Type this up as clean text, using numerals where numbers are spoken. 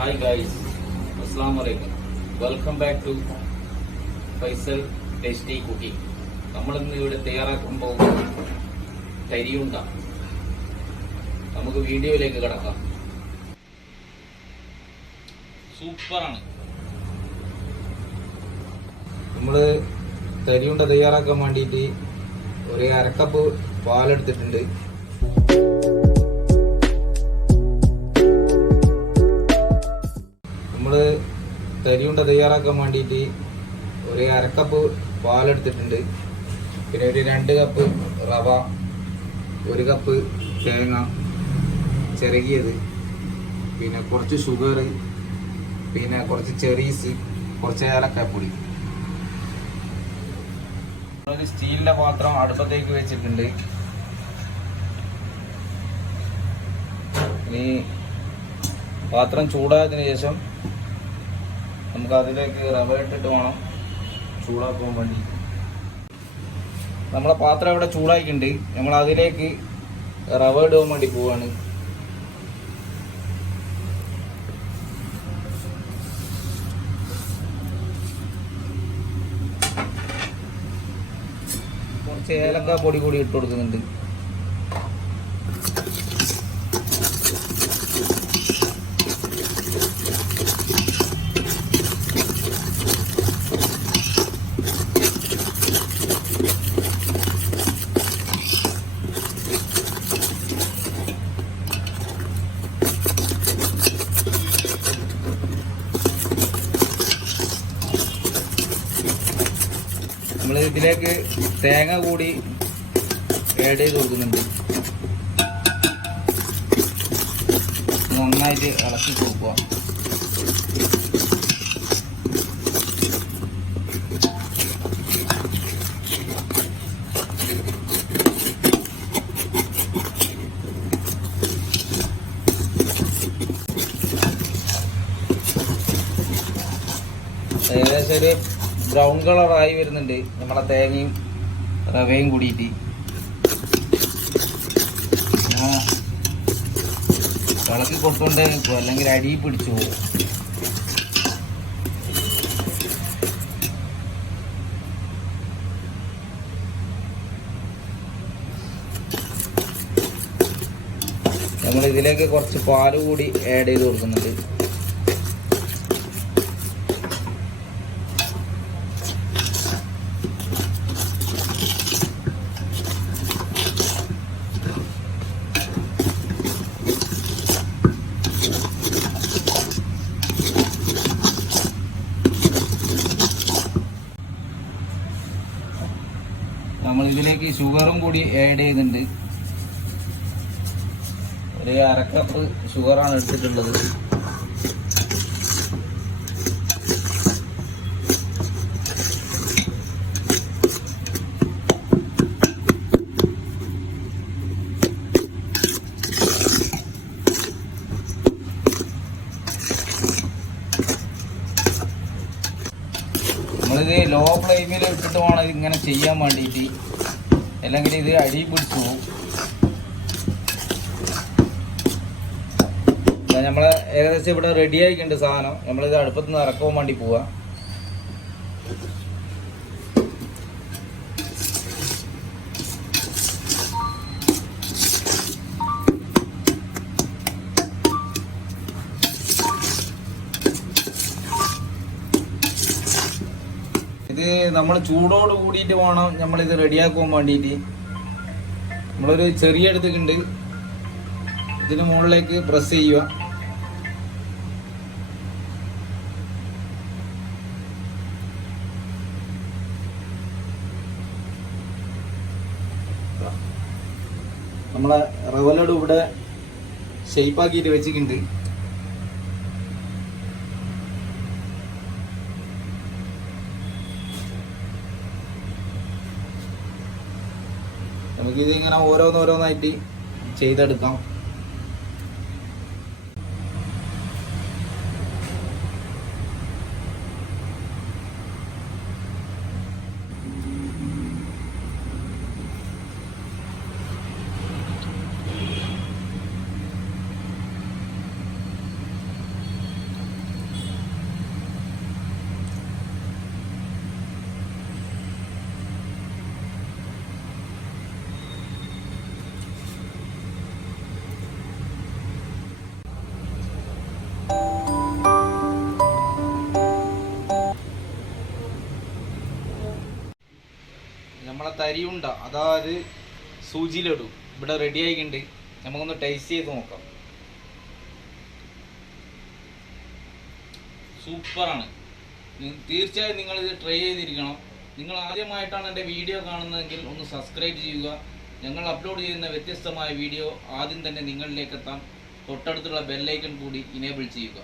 Hi guys, Assalamu alaikum. Welcome back to Faisal Tasty Cooking. നമ്മളിന്ന് ഇവിടെ തയ്യാറാക്കാൻ പോകുന്ന തരിയുണ്ട. നമുക്ക് വീഡിയോയിലേക്ക് കടക്കാം. സൂപ്പറാണ്. നമ്മൾ തരിയുണ്ട തയ്യാറാക്കാൻ വേണ്ടിയിട്ട് ഒരു അരക്കപ്പ് പാലെടുത്തിട്ടുണ്ട്. തരിയുണ്ട തയ്യാറാക്കാൻ വേണ്ടിയിട്ട് ഒരു അരക്കപ്പ് പാലെടുത്തിട്ടുണ്ട്. പിന്നെ ഒരു 2 കപ്പ് റവ, 1 കപ്പ് തേങ്ങ ചിരകിയത്, പിന്നെ കുറച്ച് ഷുഗർ, പിന്നെ കുറച്ച് ചെറീസ്, കുറച്ച് ഏലക്കാപ്പൊടി. ഒരു സ്റ്റീലിൻ്റെ പാത്രം അടുപ്പത്തേക്ക് വെച്ചിട്ടുണ്ട്. ഇനി പാത്രം ചൂടായതിനു ശേഷം നമുക്ക് അതിലേക്ക് റവ ഇട്ടിട്ട് വേണം ചൂടാക്കാൻ വേണ്ടി. നമ്മളെ പാത്രം ഇവിടെ ചൂടാക്കിയിട്ടുണ്ട്. നമ്മൾ അതിലേക്ക് റവ ഇടാൻ വേണ്ടി പോവാണ്. കുറച്ച് ഏലക്ക പൊടി കൂടി ഇട്ട് കൊടുക്കുന്നുണ്ട്. നമ്മൾ ഇതിലേക്ക് തേങ്ങ കൂടി ആഡ് ചെയ്ത് കൊടുക്കുന്നുണ്ട്. നന്നായിട്ട് ഇളക്കി കൊടുക്കുക. ഏകദേശം ഒരു ബ്രൗൺ കളറായി വരുന്നുണ്ട് നമ്മളെ തേങ്ങയും റവയും കൂടിയിട്ട്. ഇളക്കി കൊടുത്തോണ്ടേ നിൽക്കും, അല്ലെങ്കിൽ അടി പിടിച്ചു പോകും. നമ്മൾ ഇതിലേക്ക് കുറച്ച് പാല് കൂടി ആഡ് ചെയ്ത് കൊടുക്കുന്നുണ്ട്. നമ്മൾ ഇതിലേക്ക് ഷുഗറും കൂടി ആഡ് ചെയ്യുന്നുണ്ട്. ഒരു അരക്കപ്പ് ഷുഗറാണ് എടുത്തിട്ടുള്ളത്. നമ്മളിത് ലോ ഫ്ലെയിമിൽ ഇട്ടിട്ട് വേണം ഇങ്ങനെ ചെയ്യാൻ വേണ്ടിയിട്ട്, അല്ലെങ്കിൽ ഇത് അടി പിടിച്ചു പോകും. നമ്മൾ ഏകദേശം ഇവിടെ റെഡി ആയിട്ടുണ്ട് സാധനം. നമ്മളിത് അടുപ്പത്ത് നിന്ന് ഇറക്കാൻ വേണ്ടി പോവാം. ഇത് നമ്മൾ ചൂടോട് കൂടിയിട്ട് വേണം നമ്മളിത് റെഡിയാക്കാൻ വേണ്ടിയിട്ട്. നമ്മളൊരു ചെറിയ എടുത്തിട്ടുണ്ട്. ഇതിന് മുകളിലേക്ക് പ്രസ് ചെയ്യുക. നമ്മളെ റവ ലഡു ഇവിടെ ഷേപ്പാക്കിയിട്ട് വെച്ചിട്ടുണ്ട്. നമുക്കിത് ഇങ്ങനെ ഓരോന്നോരോന്നായിട്ട് ചെയ്തെടുക്കാം. തരിയുണ്ട, അതായത് സൂചി ലഡു ഇവിടെ റെഡി ആയിട്ടുണ്ട്. നമുക്കൊന്ന് ടേസ്റ്റ് ചെയ്ത് നോക്കാം. സൂപ്പറാണ്. തീർച്ചയായും നിങ്ങളിത് ട്രൈ ചെയ്തിരിക്കണം. നിങ്ങൾ ആദ്യമായിട്ടാണ് എൻ്റെ വീഡിയോ കാണുന്നതെങ്കിൽ ഒന്ന് സബ്സ്ക്രൈബ് ചെയ്യുക. ഞങ്ങൾ അപ്ലോഡ് ചെയ്യുന്ന വ്യത്യസ്തമായ വീഡിയോ ആദ്യം തന്നെ നിങ്ങളിലേക്ക് എത്താൻ തൊട്ടടുത്തുള്ള ബെല്ലൈക്കൺ കൂടി ഇനേബിൾ ചെയ്യുക.